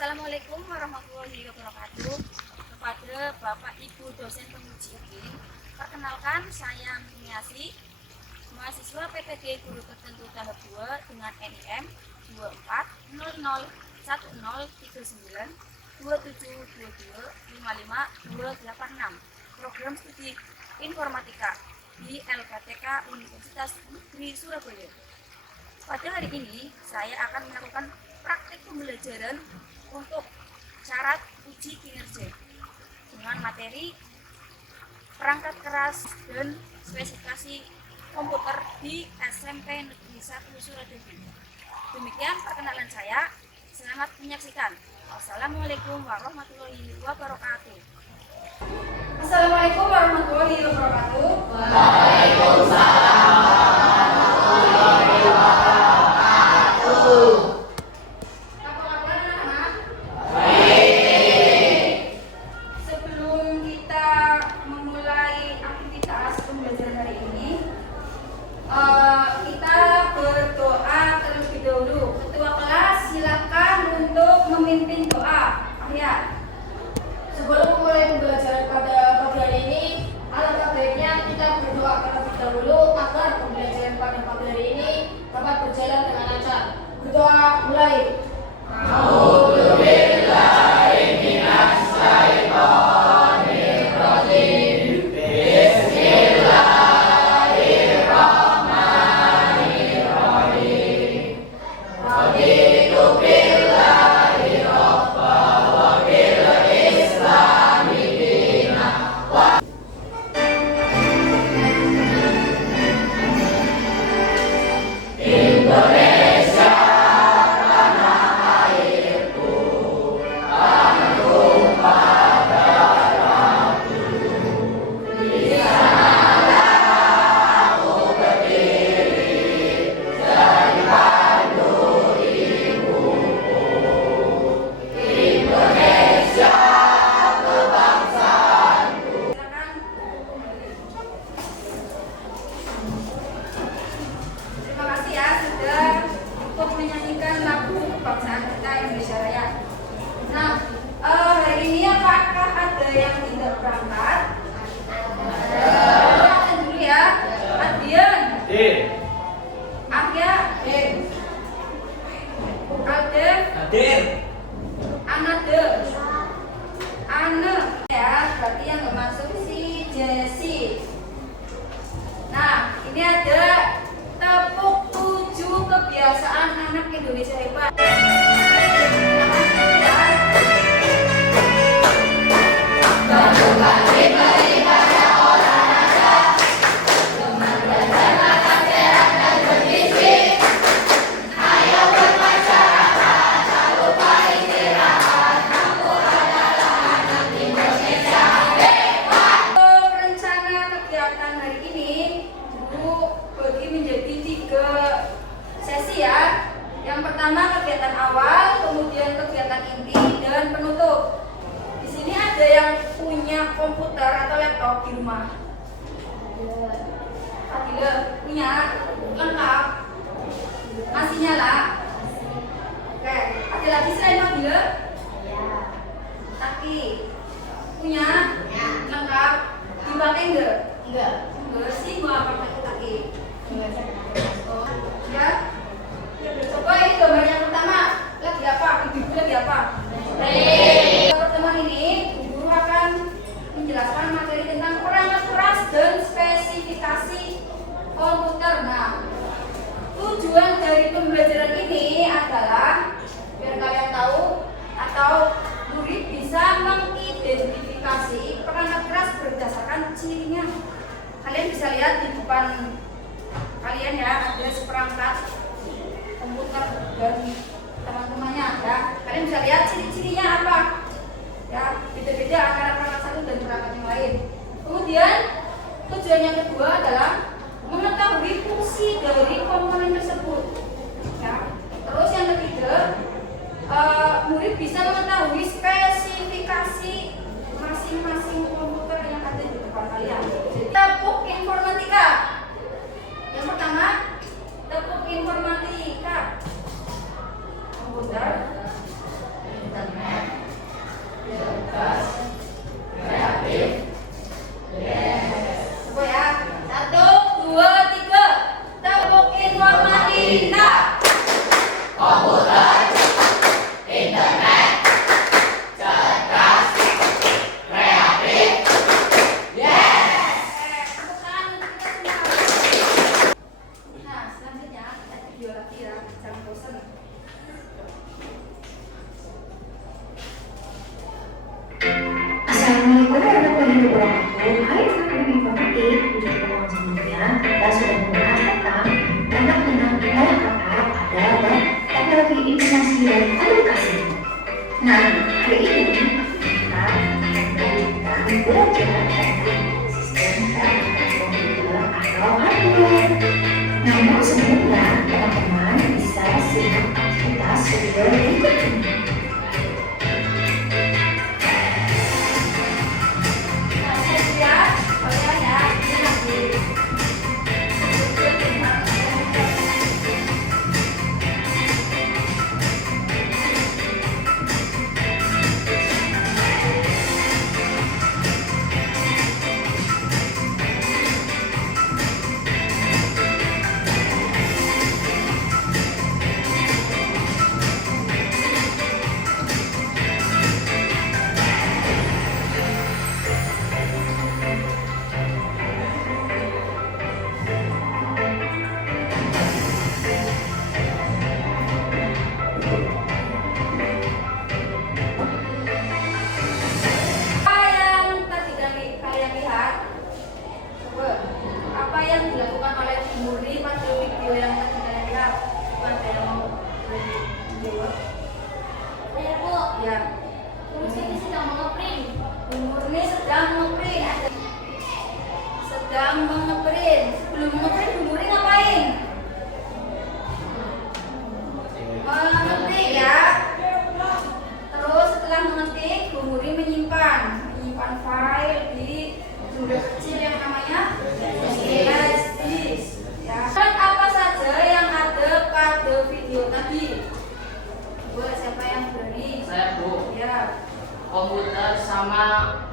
Assalamualaikum warahmatullahi wabarakatuh. Kepada Bapak Ibu dosen penguji IKIN, perkenalkan saya Miniasi, mahasiswa PPG Guru Tertentu tahap 2 dengan NIM 2400103927225586, program studi informatika di LKTK Universitas Negeri Surabaya. Pada hari ini saya akan melakukan praktik pembelajaran untuk syarat uji kinerja dengan materi perangkat keras dan spesifikasi komputer di SMP Negeri 1 Surabaya. Demikian perkenalan saya. Selamat menyaksikan. Wassalamualaikum warahmatullahi wabarakatuh. Assalamualaikum warahmatullahi wabarakatuh. Waalaikumsalam warahmatullahi wabarakatuh. Apa kabar anak-anak? Baik. Sebelum kita memulai aktivitas pembelajaran hari ini, kita berdoa terlebih dahulu. Ketua kelas silakan untuk memimpin doa. Ya. Sebelum mulai pembelajaran pada pagi hari ini, alangkah baiknya kita berdoa terlebih dahulu agar pembelajaran pada pagi hari ini dapat berjalan dengan lancar. Berdoa mulai. A'udzubillahiminasyaitonirrajim. Bismillahirrahmanirrahim. Raditu billahi rabba wa bil islami dina. Indonesia tanah airku, tanah tumpah darahku. Di sanalah aku berdiri, jadi pandu ibuku. Indonesia kebangsaanku. Terima kasih ya sudah ikut menyanyikan lagu kebangsaan kita Indonesia Raya. Nah, hari ini apakah ada yang tidak berangkat? Ada dulu ya. Adian, Arya, Alde, Anade, Ane ya, berarti yang nggak masuk si Jesse. Nah, ini ada tepuk 7 kebiasaan anak Indonesia hebat. Bantukan diberikannya olahraga, teman berjalan sehat dan bergizi. Ayo bermasyarakat, tak lupa istirahat. Kamu adalah anak Indonesia hebat. Untuk rencana kegiatan hari ini, Guru bagi menjadi 3 sesi ya. Yang pertama kegiatan awal, kemudian kegiatan inti, dan penutup. Di sini ada yang punya komputer atau laptop di rumah. Adila punya lengkap, masih nyala. Oke, ada lagi selain Adila? Taki punya lengkap, dipakai enggak? Enggak. Enggak sih, mau apa pakai taki? Oh, ya. Coba ini gambar yang pertama, lagi apa? Ibu lagi apa? Pertemuan ini, guru akan menjelaskan materi tentang perangkat keras dan spesifikasi komputer. Nah, tujuan dari pembelajaran ini adalah biar kalian tahu atau murid bisa mengidentifikasi perangkat keras berdasarkan cirinya. Kalian bisa lihat di depan kalian ya, ada seperangkat komputer dari teman-temannya ya. Kalian bisa lihat ciri-cirinya apa ya, beda-beda antara perangkat satu dan perangkat yang lain. Kemudian tujuan yang kedua adalah mengetahui fungsi dari komponen tersebut ya. Terus yang ketiga, murid bisa mengetahui spesifikasi masing-masing komputer yang ada di depan kalian. Tepuk informatika. Yang pertama, tepuk informatika. Komputer pintar. Komputer, internet, cerdas, kreatif. Yes! Tepuk tangan untuk kita semua. Nah, selanjutnya kita video lagi ya, jangan bosan. Assalamualaikum warahmatullahi wabarakatuh. Hai teman-teman informatik, puji Tuhan sebelumnya kita sudah membahas tentang anak-anak dalam kata, ada dan teknologi informasi dan komunikasi. Nah, hari ini kita akan belajar tentang sistem perangkat komputer atau hardware. Namun sebelumnya teman-teman bisa simak aktivitas video berikut ini. Nah, saya lihat kalian ya, ini lagi. Apa yang tadi kalian lihat? Coba, apa yang dilakukan oleh Murni pada video yang tadi kalian lihat? Ada yang mau jawab? Saya Bu, Ya, terus ini sedang mengeprint. Murni sedang ngeprint. Sedang mengeprint. Sebelum mengeprint, Murni ngapain? Mengetik ya. Terus setelah mengetik, Bu Muri menyimpan file di folder kecil yang namanya flash disk. Ya. Dan apa saja yang ada pada video tadi? Coba siapa yang berani? Saya Bu, Ya, komputer sama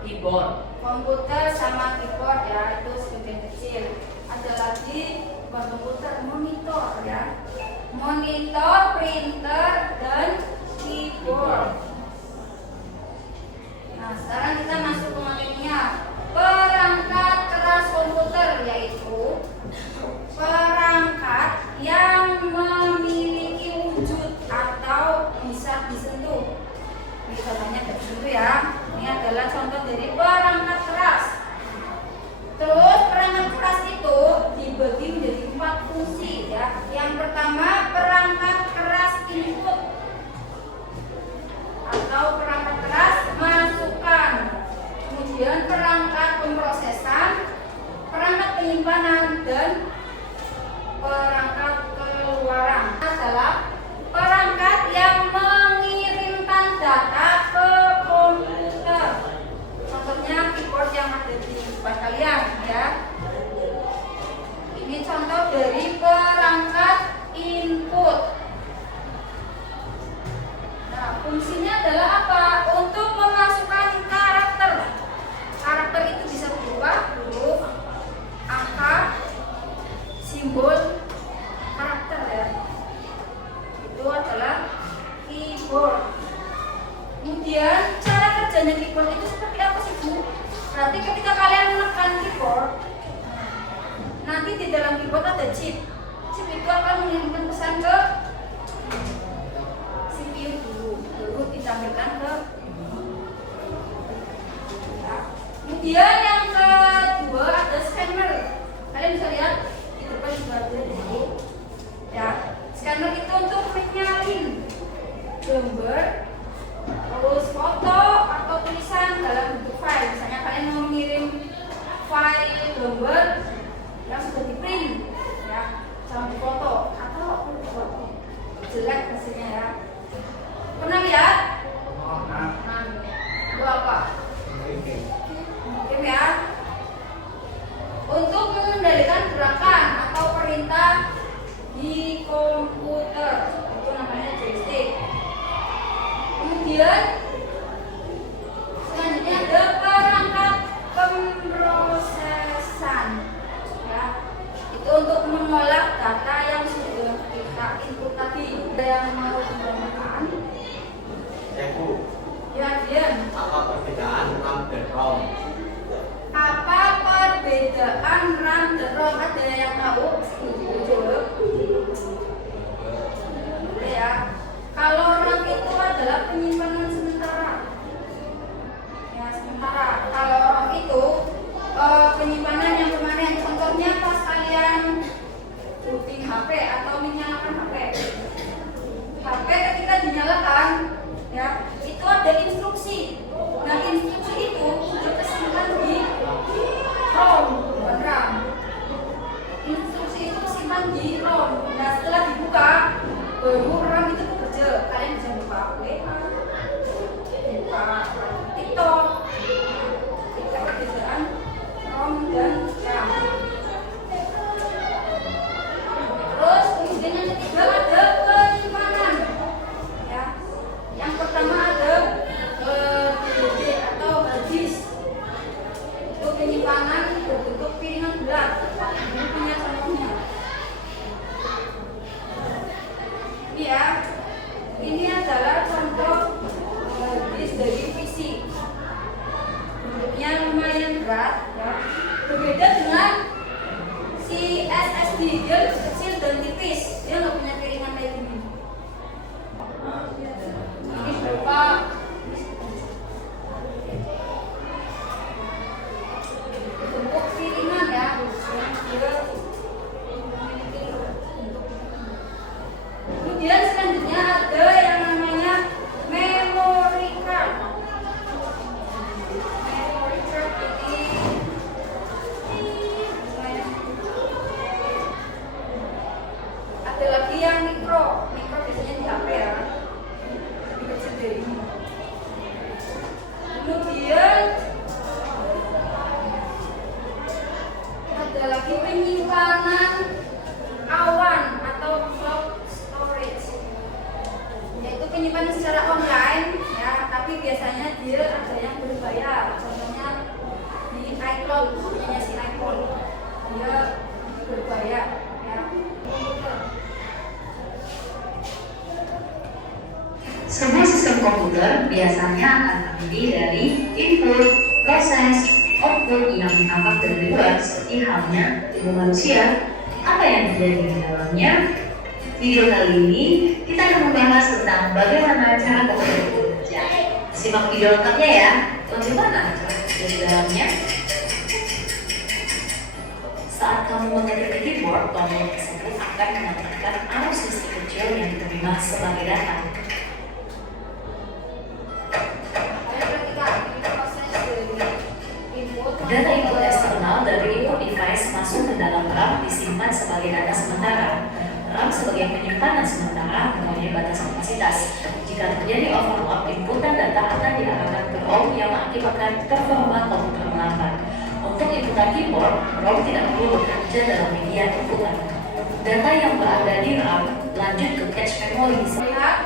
keyboard. komputer sama keyboard ya, itu sebagian kecil. Ada lagi bukan komputer, monitor ya. Monitor, printer, dan keyboard. Nah, sekarang kita masuk ke materinya. Perangkat keras komputer yaitu perangkat yang memiliki wujud atau bisa disentuh. Ini contohnya disentuh ya. Ini adalah contoh dari perangkat keras. Terus perangkat keras itu dibagi menjadi 4 fungsi ya. Yang pertama perangkat keras input atau perangkat keras masukan. Kemudian perangkat pemrosesan, perangkat penyimpanan, dan perangkat keluaran adalah perangkat yang mengirimkan data ke komputer. Contohnya keyboard yang ada di depan kalian ya. Ini contoh dari perangkat input. Nah, fungsinya adalah apa? Untuk memasukkan karakter. Karakter itu bisa berupa huruf, angka, simbol, karakter ya. Itu adalah keyboard. Kemudian cara kerjanya keyboard itu seperti apa sih Bu? Berarti ketika kalian menekan keyboard, nanti di dalam keyboard ada chip. Chip itu akan mengirimkan pesan ke CPU dulu, baru ditampilkan ke. Ya. Kemudian yang kedua ada scanner. Kalian bisa lihat di depan juga ada di sini. Ya, scanner itu untuk menyalin gambar, terus foto atau tulisan dalam bentuk file. Misalnya kalian mau mengirim file gambar yang sudah di print, ya, sama di foto atau jelek hasilnya ya. Pernah lihat? Nah, itu apa? Game ya. Untuk mengendalikan gerakan atau perintah di komputer itu namanya joystick. Kemudian selanjutnya ada perangkat pemrosesan ya, itu untuk mengolah data yang sudah input lagi. Ada yang mau ditanyakan? Bu, Ya, Dian. apa perbedaan RAM dan ROM? Apa perbedaan RAM dan ROM? Ada yang tahu? Jawab. Ya. Kalau RAM itu adalah penyimpanan sementara. Ya, sementara. Kalau ROM itu penyimpanan yang permanen. Contohnya pas kalian booting HP atau menyalakan HP. HP ketika dinyalakan, ya, itu ada instruksi. Nah, instruksi itu sudah tersimpan di ROM, bukan RAM. Instruksi itu tersimpan di ROM. Nah, setelah dibuka, baru RAM itu bekerja. Kalian bisa buka WA, buka TikTok. Itu perbedaan ROM dan RAM. Terus kemudian yang ketiga ada penyimpanan. Ya, yang pertama ada DVD atau hard disk. Itu penyimpanan berbentuk piringan bulat. Ini punya contohnya. Ini ya, ini adalah contoh hard disk dari PC. Bentuknya lumayan berat, ya. Berbeda dengan si SSD, dia lebih kecil dan tipis, dia nggak punya piringan kayak gini. Ini berupa bentuk piringan ya, yang dia memiliki bentuk. Kemudian selanjutnya ada yang namanya memory card. Memory card ini ada lagi yang mikro biasanya di HP ya, lebih kecil dari ini. Kemudian ada lagi penyimpanan awan atau cloud storage, yaitu penyimpanan secara online ya, tapi biasanya dia ada yang berbayar. Contohnya di iCloud, punyanya si iPhone, dia berbayar ya. Sebuah sistem komputer biasanya akan terdiri dari input, proses, output yang ditangkap dari luar seperti halnya tubuh manusia. Apa yang terjadi di dalamnya? Video kali ini kita akan membahas tentang bagaimana cara komputer itu bekerja. Simak video lengkapnya ya. Bagaimana cara bekerja di dalamnya? Saat kamu mengetik di keyboard, tombol tersebut akan mengetikkan arus listrik kecil yang diterima sebagai data. Data input eksternal dari input device masuk ke dalam RAM disimpan sebagai data sementara. RAM sebagai penyimpanan sementara mempunyai batas kapasitas. Jika terjadi overload, inputan data akan diarahkan ke ROM yang mengakibatkan performa komputer melambat. Untuk inputan keyboard, ROM tidak perlu bekerja dalam media inputan. Data yang berada di RAM lanjut ke cache memory. Lihat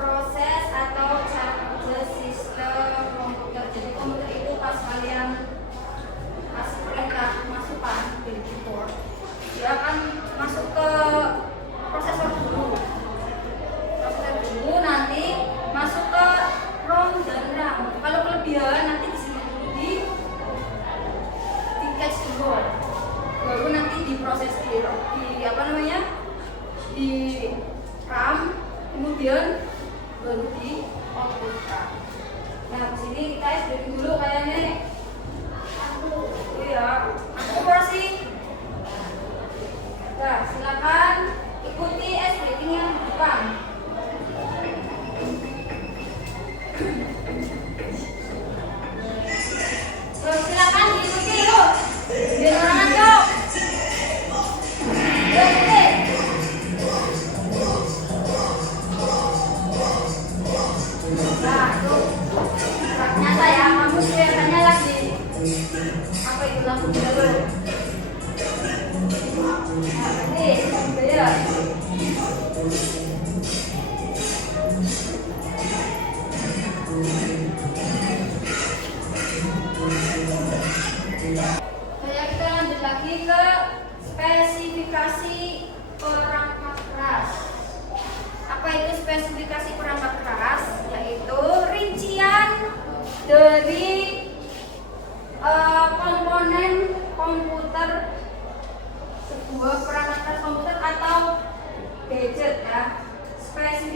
proses atau cara kerja sistem komputer. Jadi komputer itu pas kalian kasih perintah masukan dari keyboard, dia akan masuk ke prosesor dulu. Nanti masuk ke ROM dan RAM. Kalau kelebihan nanti disimpan dulu di cache dulu, baru nanti diproses di RAM, kemudian baru di output RAM. Nah, di sini kita breaking dulu kayaknya. Iya, aku masih. Nah, silakan ikuti breaking yang di depan. Silakan diikuti yuk. Biar orang cok. Yuk, ikuti.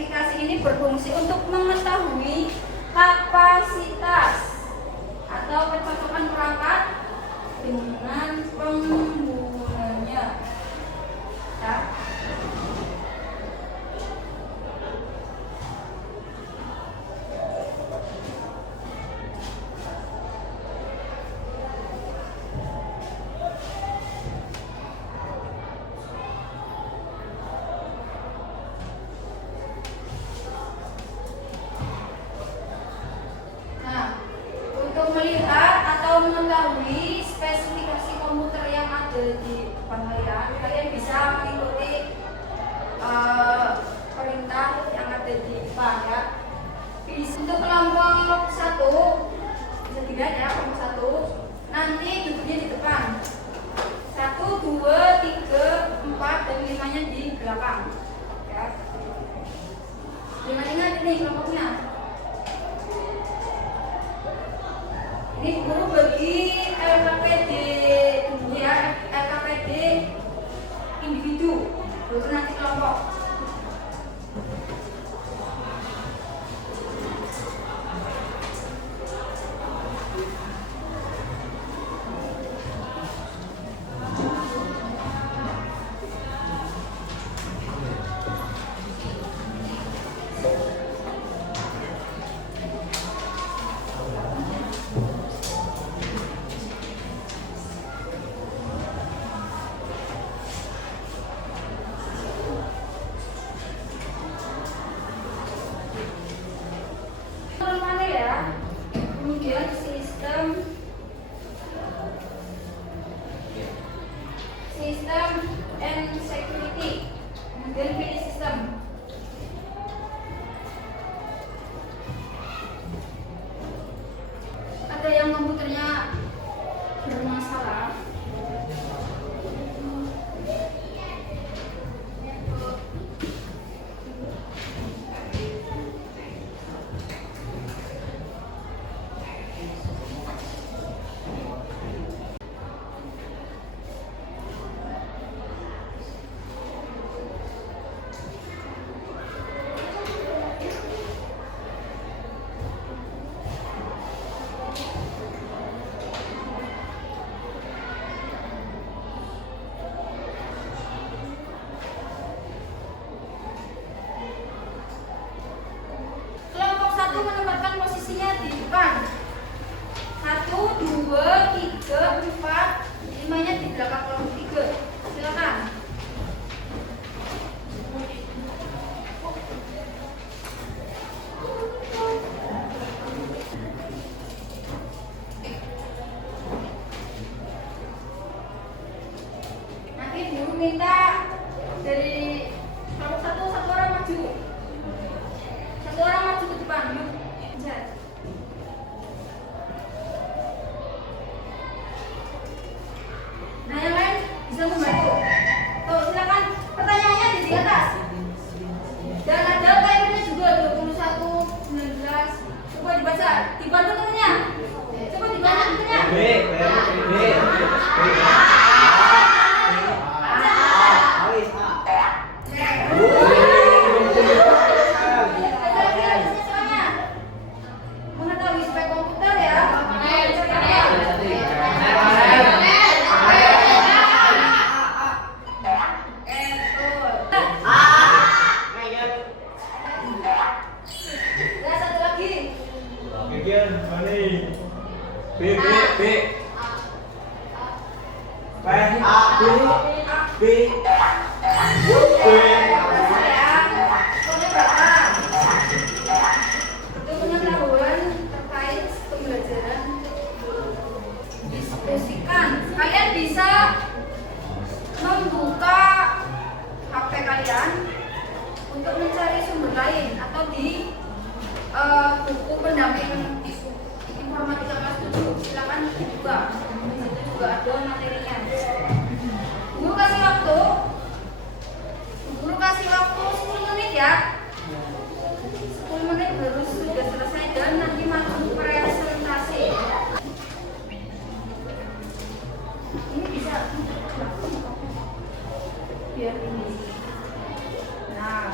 spesifikasi ini berfungsi untuk mengetahui kapasitas atau kecocokan perangkat dengan penggunanya. Ya. Untuk melihat atau mengetahui spesifikasi komputer yang ada di depan kalian bisa mengikuti perintah yang ada di depan ya. Untuk kelompok 1 bisa dilihat ya, kelompok 1 nanti duduknya di depan. 1, 2, 3, 4 dan 5-nya di belakang. Ya. Ingat ini kelompoknya. Ini guru bagi LKPD dulu ya, LKPD individu, baru nanti kelompok. Kemudian sistem and security, kemudian pilih sistem. Ada yang komputernya bermasalah, menempatkan posisinya di depan. 1, 2, 3, 4, 5-nya di belakang kelompok 3. Silakan. Nanti guru minta dari kelompok 1 satu orang maju. Satu orang maju ke depan, yuk. Nah, yang lain bisa membantu. Tuh, silakan. Pertanyaannya di atas. Dan ada timernya juga 21, 19. Coba dibaca. Dibantu temennya. Coba dibantu temennya. B. Mengetahui spek komputer ya. Ya, satu lagi. Bagian mana? B. B. A. B. Untuk pengetahuan terkait pembelajaran diskusikan, kalian bisa membuka HP kalian untuk mencari sumber lain atau di buku pendamping informatika kelas 7. Silakan dibuka. Di situ juga ada materinya. Guru kasih waktu 10 menit ya. 10 menit baru sudah selesai dan nanti masuk presentasi. Ini bisa biar ini. Nah,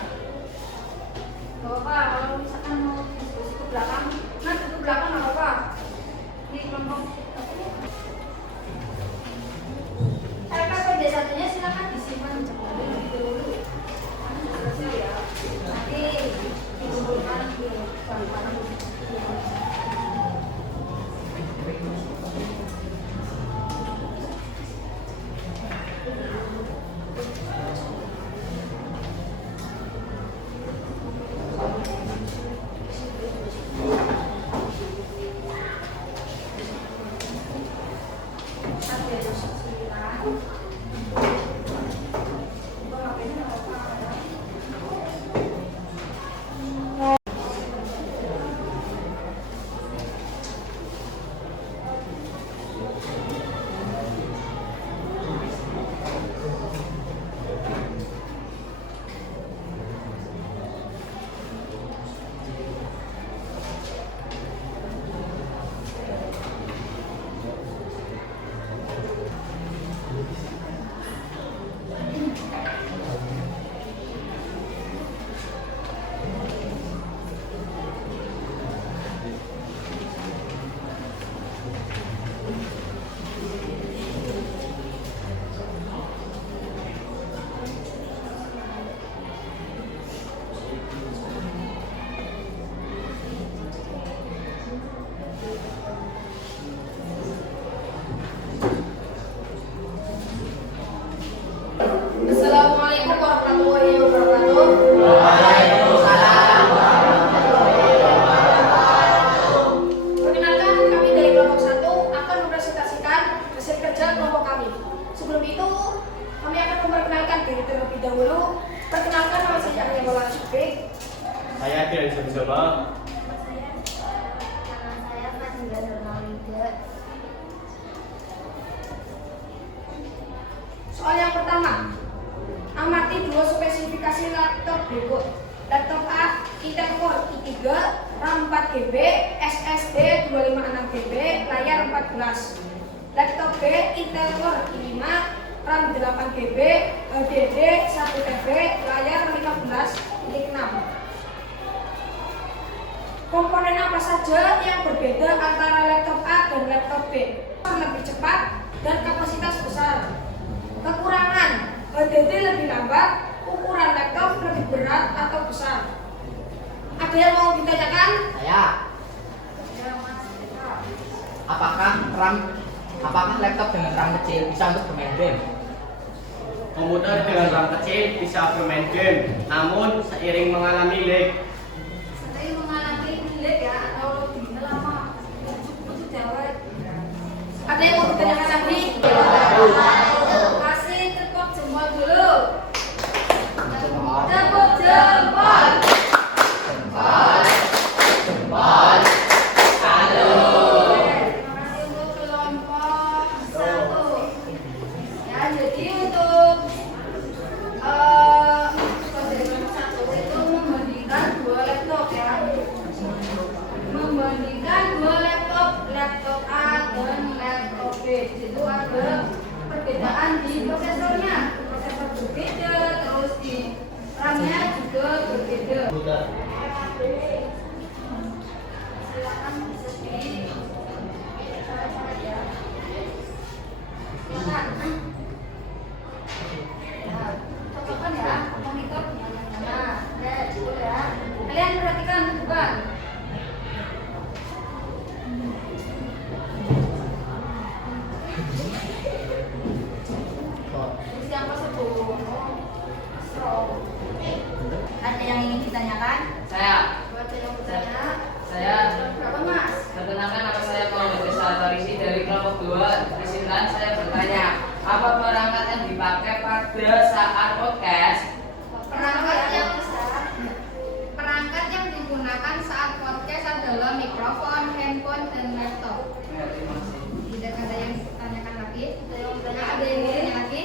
Perkenalkan, nama saya Arya Maulana Syafik. Saya tidak bisa mencoba. Saya Fadila Nurmawida. Soal yang pertama, amati dua spesifikasi laptop berikut. Laptop A, Intel Core i3, RAM 4GB, SSD 256GB, layar 14. Laptop B, Intel Core i5, RAM 8GB, HDD 1TB, layar 15:6. Komponen apa saja yang berbeda antara laptop A dan laptop B? Lebih cepat dan kapasitas besar. Kekurangan, HDD lebih lambat, ukuran laptop lebih berat atau besar. Ada yang mau ditanyakan? Saya. Apakah laptop dengan RAM kecil bisa untuk bermain game? Komputer dengan RAM kecil bisa bermain game, namun seiring mengalami lag. Saya mengalami lag ya, atau lebih lama. Itu jawab. Ada yang mau ditanyakan lagi? Kasih tepuk jempol dulu. Tepuk jempol. Terima kasih untuk kelompok 1. Ya, jadi untuk dari kelompok 1 itu membandingkan dua laptop ya. Membandingkan dua laptop A dan laptop B. Itu ada perbedaan di prosesornya. Prosesor berbeda, terus di RAM-nya juga berbeda. Silakan bisa di silakan. Nah, cocokkan ya monitor dengan yang mana. Ya, gitu ya. Kalian perhatikan bukan? Siapa sebut? Ada yang ingin ditanyakan? Saya. Ada yang bertanya? Saya. Berapa Mas? Perkenalkan, nama saya Muhammad Rizal Tarisi dari kelompok 2. Di sini saya bertanya, apa perangkat yang dipakai pada saat podcast? Perangkat yang digunakan saat podcast adalah mikrofon, handphone, dan laptop. Ya, terima kasih. Tidak ada yang ditanyakan lagi. Ada yang Ditanya lagi.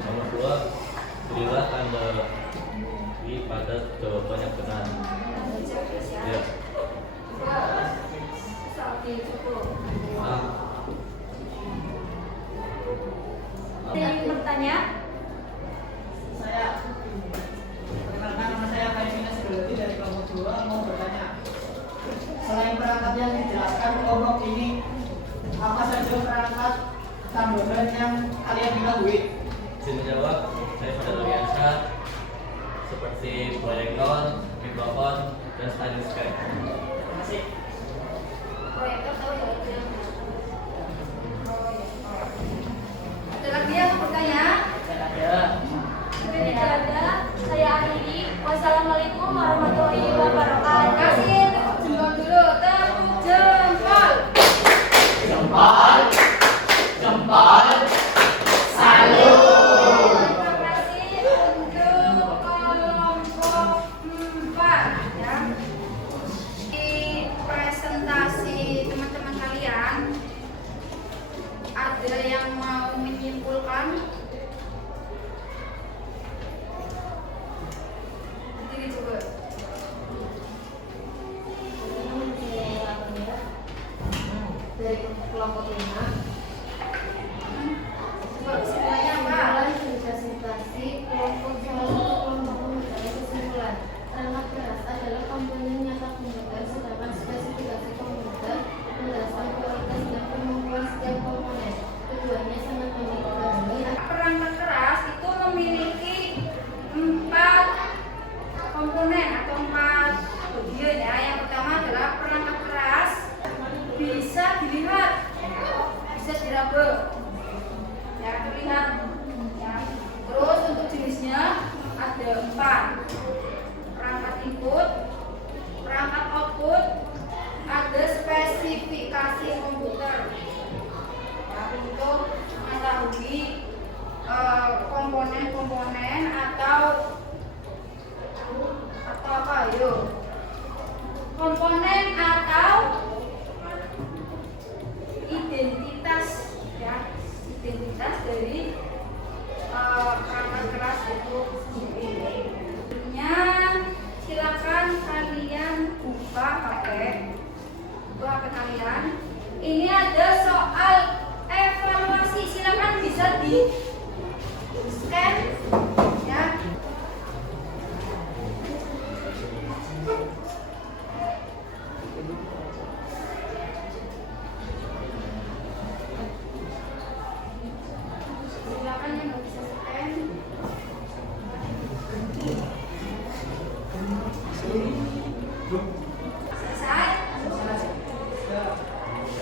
Nomor 2, berilah tanda I pada jawaban yang benar. Ya. A. Ada yang ingin bertanya? Saya perkenalkan, nama saya Kaimina Sigurati dari kelompok 2 mau bertanya. Selain perangkat yang dijelaskan kelompok ini, apa saja perangkat tambahan yang kalian ketahui? Izin menjawab, saya pada Loyansa seperti proyektor, mikrofon, dan sliding screen. Terima kasih. Proyektor tahu ya itu yang ada lagi yang mau bertanya? Saya. Tidak ada. Saya akhiri. Wassalamualaikum warahmatullahi wabarakatuh. Terima kasih. Tepuk jempol dulu. Tepuk jempol. Jempol. Terima kasih untuk kelompok 4 ya. Di presentasi teman bagian ya. Yang pertama adalah perangkat keras bisa dilihat, bisa diraba, ya terlihat. Ya. Terus untuk jenisnya ada 4: perangkat input, perangkat output, ada spesifikasi komputer. Ya, untuk mengetahui komponen-komponen atau apa yuk? Komponen atau identitas, ya, identitas dari perangkat keras itu sendiri. Silakan kalian buka HP kalian. Ini ada soal evaluasi, silakan bisa di scan ya. Silakan yang nggak bisa scan. Selesai?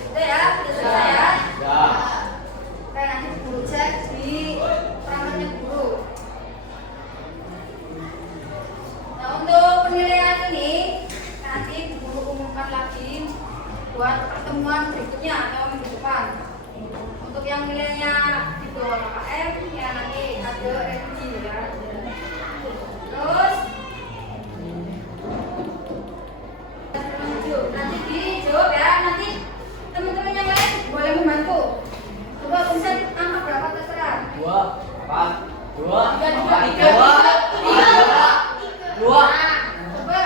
Udah ya, udah selesai ya? Ya. Oke, nanti guru cek di perangkatnya guru. Nah, untuk penilaian ini nanti guru umumkan lagi buat pertemuan berikutnya atau minggu depan. Untuk yang nilainya di bawah KKM ya nanti ada revisi ya. Terus nanti dijawab ya, nanti teman-teman yang lain boleh membantu. Coba bisa angka berapa terserah. 2, 4, 2, 3. 2. Coba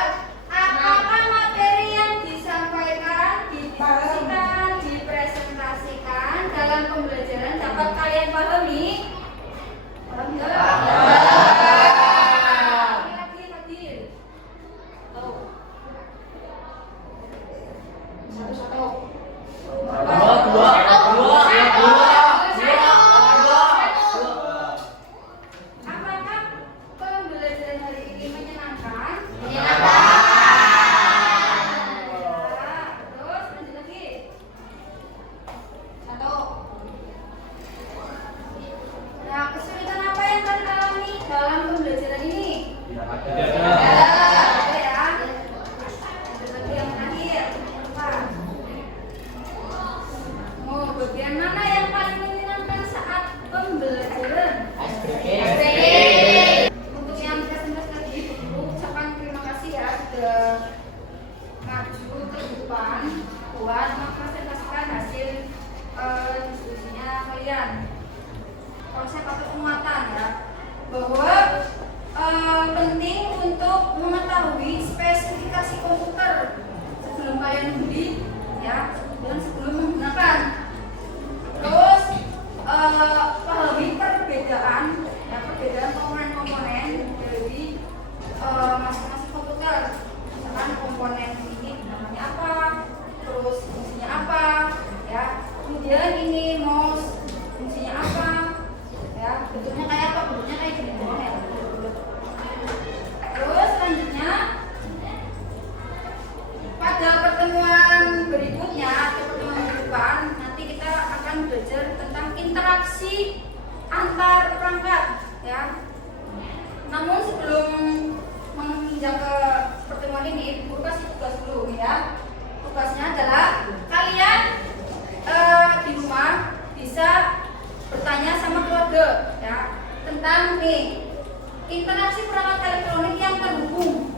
apakah materi yang disampaikan, didiskusikan, dipresentasikan dalam pembelajaran dapat kalian pahami? Paham nggak? Lagi Fadil. Tuh. Satu-satu. Apakah pembelajaran hari ini menyenangkan? Menyenangkan. Terus lanjut lagi. 1. Nah, kesulitan apa yang kalian alami dalam pembelajaran ini? Tidak ada. Ada ya. Lagi yang terakhir. Apa? Oh, bagian mana yang paling menyenangkan saat pembelajaran? SPG. Untuk yang presentasi tadi, guru ucapkan terima kasih ya sudah maju ke depan buat mempresentasikan hasil diskusinya kalian. Konsep atau penguatan ya, bahwa penting untuk mengetahui spesifikasi komputer sebelum kalian beli ya, dan sebelum menggunakan. Terus pahami perbedaan ya, perbedaan komponen-komponen dari masing-masing komputer. Misalkan komponen ini namanya apa, terus fungsinya apa ya, kemudian ini mouse fungsinya apa ya, bentuknya kayak apa, bentuknya kayak gini doang ya. Terus selanjutnya pada pertemuan berikutnya atau pertemuan minggu depan nanti kita akan belajar tentang interaksi antar perangkat ya. Namun sebelum menginjak ke pertemuan ini, guru kasih tugas dulu ya. Tugasnya adalah kalian di rumah bisa bertanya sama keluarga ya tentang nih interaksi perangkat elektronik yang terhubung